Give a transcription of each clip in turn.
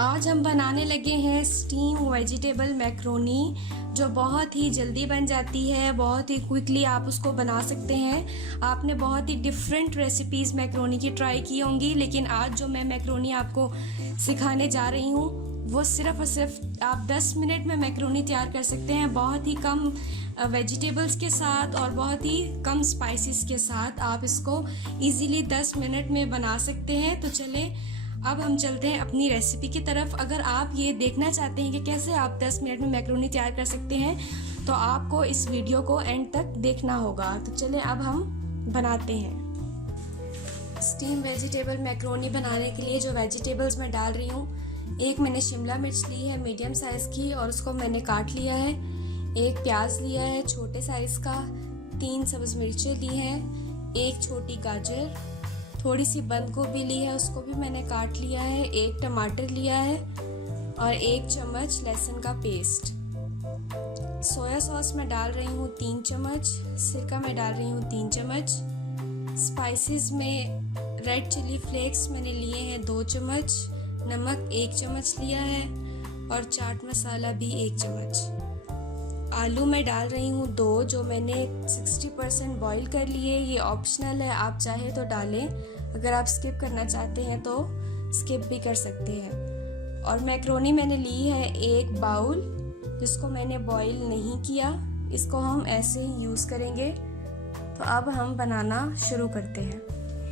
आज हम बनाने लगे हैं स्टीम वेजिटेबल मैक्रोनी, जो बहुत ही जल्दी बन जाती है। बहुत ही क्विकली आप उसको बना सकते हैं। आपने बहुत ही डिफरेंट रेसिपीज़ मैक्रोनी की ट्राई की होंगी, लेकिन आज जो मैं मैक्रोनी आपको सिखाने जा रही हूँ वो सिर्फ़ और सिर्फ आप 10 मिनट में मैक्रोनी तैयार कर सकते हैं। बहुत ही कम वेजिटेबल्स के साथ और बहुत ही कम स्पाइसेस के साथ आप इसको इजीली 10 मिनट में बना सकते हैं। तो चलें अब हम चलते हैं अपनी रेसिपी की तरफ। अगर आप ये देखना चाहते हैं कि कैसे आप 10 मिनट में मैक्रोनी तैयार कर सकते हैं, तो आपको इस वीडियो को एंड तक देखना होगा। तो चलें अब हम बनाते हैं। स्टीम वेजिटेबल मैक्रोनी बनाने के लिए जो वेजिटेबल्स मैं डाल रही हूँ, एक मैंने शिमला मिर्च ली है मीडियम साइज़ की और उसको मैंने काट लिया है। एक प्याज लिया है छोटे साइज़ का, 3 सब्ज़ मिर्चें ली हैं, एक छोटी गाजर, थोड़ी सी बंद गोभी ली है, उसको भी मैंने काट लिया है, एक टमाटर लिया है और 1 चम्मच लहसुन का पेस्ट। सोया सॉस मैं डाल रही हूँ 3 चम्मच, सिरका मैं डाल रही हूँ 3 चम्मच, स्पाइसेस में रेड चिली फ्लेक्स मैंने लिए हैं 2 चम्मच, नमक 1 चम्मच लिया है और चाट मसाला भी 1 चम्मच। आलू मैं डाल रही हूँ 2, जो मैंने 60% बॉईल कर लिए। ये ऑप्शनल है, आप चाहे तो डालें, अगर आप स्किप करना चाहते हैं तो स्किप भी कर सकते हैं। और मैक्रोनी मैंने ली है 1 बाउल, जिसको मैंने बॉईल नहीं किया, इसको हम ऐसे ही यूज़ करेंगे। तो अब हम बनाना शुरू करते हैं।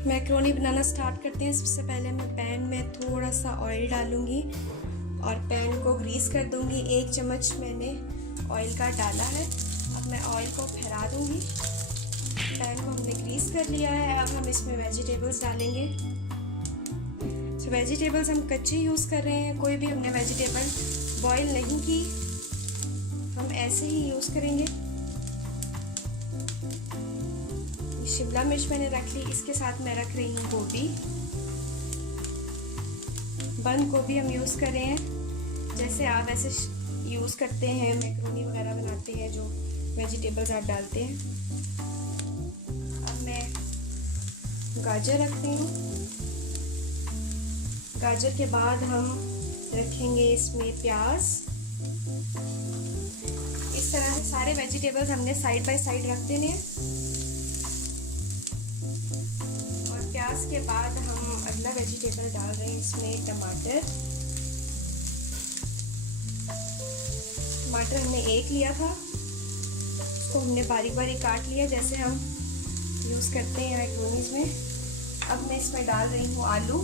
मैक्रोनी बनाना स्टार्ट करते हैं। सबसे पहले मैं पैन में थोड़ा सा ऑयल डालूँगी और पैन को ग्रीस कर दूँगी। 1 चम्मच मैंने ऑयल का डाला है। अब मैं ऑयल को फैला दूँगी। पैन को हमने ग्रीस कर लिया है। अब हम इसमें वेजिटेबल्स डालेंगे। तो वेजिटेबल्स हम कच्ची यूज़ कर रहे हैं, कोई भी हमने वेजिटेबल बॉईल नहीं की, हम ऐसे ही यूज़ करेंगे। शिमला मिर्च मैंने रख ली, इसके साथ मैं रख रही हूँ गोभी। बंद गोभी हम यूज़ कर रहे हैं, जैसे आप ऐसे यूज़ करते हैं मैक्रोनी वगैरह बनाते हैं, जो वेजिटेबल्स आप डालते हैं। अब मैं गाजर रखती हूँ। गाजर के बाद हम रखेंगे इसमें प्याज। इस तरह से सारे वेजिटेबल्स हमने साइड बाय साइड रख देने हैं। और प्याज के बाद हम अगला वेजिटेबल डाल रहे हैं इसमें टमाटर। टमाटर हमने 1 लिया था, उसको हमने बारीक बारीक काट लिया, जैसे हम यूज़ करते हैं मैक्रोनीज में। अब मैं इसमें डाल रही हूँ आलू,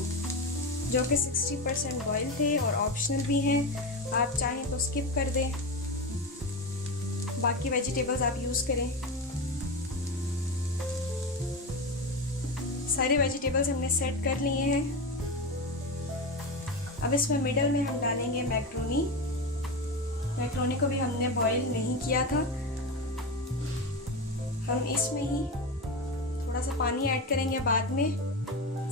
जो कि 60% बॉयल थे और ऑप्शनल भी हैं, आप चाहें तो स्किप कर दें, बाकी वेजिटेबल्स आप यूज़ करें। सारे वेजिटेबल्स हमने सेट कर लिए हैं। अब इसमें मिडल में हम डालेंगे मैक्रोनी। मैक्रोनी को भी हमने बॉईल नहीं किया था। हम इसमें ही थोड़ा सा पानी ऐड करेंगे बाद में,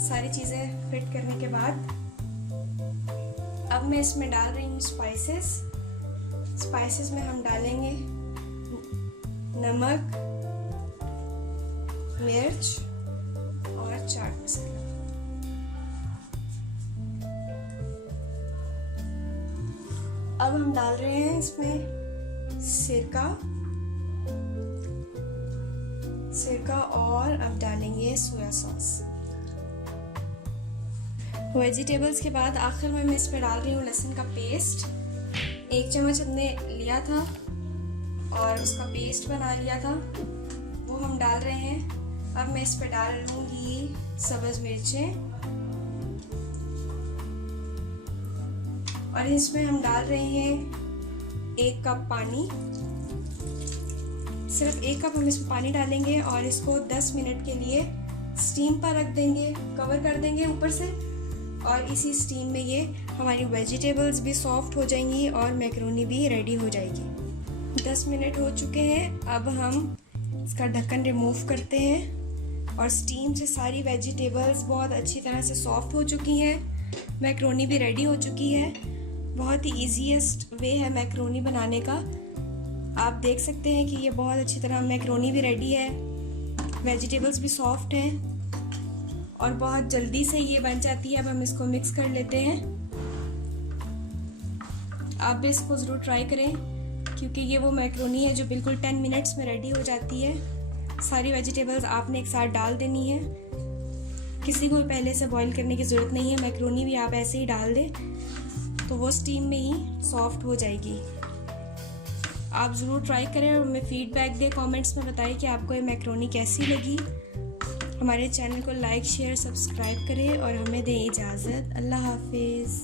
सारी चीज़ें फिट करने के बाद। अब मैं इसमें डाल रही हूँ स्पाइसेस। स्पाइसेस में हम डालेंगे नमक, मिर्च और चाट मसाला। अब हम डाल रहे हैं इसमें सिरका और अब डालेंगे सोया सॉस। वेजिटेबल्स के बाद आखिर में मैं इसमें डाल रही हूँ लहसुन का पेस्ट। 1 चम्मच हमने लिया था और उसका पेस्ट बना लिया था, वो हम डाल रहे हैं। अब मैं इस पर डाल लूँगी सब्ज़ मिर्चें और इसमें हम डाल रहे हैं 1 कप पानी। सिर्फ 1 कप हम इसमें पानी डालेंगे और इसको 10 मिनट के लिए स्टीम पर रख देंगे, कवर कर देंगे ऊपर से। और इसी स्टीम में ये हमारी वेजिटेबल्स भी सॉफ्ट हो जाएंगी और मैक्रोनी भी रेडी हो जाएगी। 10 मिनट हो चुके हैं। अब हम इसका ढक्कन रिमूव करते हैं और स्टीम से सारी वेजिटेबल्स बहुत अच्छी तरह से सॉफ्ट हो चुकी हैं। मैक्रोनी भी रेडी हो चुकी है। बहुत ही ईजीएस्ट वे है मैक्रोनी बनाने का। आप देख सकते हैं कि ये बहुत अच्छी तरह मैक्रोनी भी रेडी है, वेजिटेबल्स भी सॉफ्ट हैं और बहुत जल्दी से ये बन जाती है। अब हम इसको मिक्स कर लेते हैं। आप भी इसको ज़रूर ट्राई करें, क्योंकि ये वो मैक्रोनी है जो बिल्कुल 10 मिनट्स में रेडी हो जाती है। सारी वेजिटेबल्स आपने एक साथ डाल देनी है, किसी को भी पहले से बॉईल करने की ज़रूरत नहीं है। मैक्रोनी भी आप ऐसे ही डाल दें तो वो स्टीम में ही सॉफ्ट हो जाएगी। आप ज़रूर ट्राई करें और हमें फीडबैक दें, कमेंट्स में बताएं कि आपको ये मैक्रोनी कैसी लगी। हमारे चैनल को लाइक, शेयर, सब्सक्राइब करें और हमें दें इजाज़त। अल्लाह हाफिज़।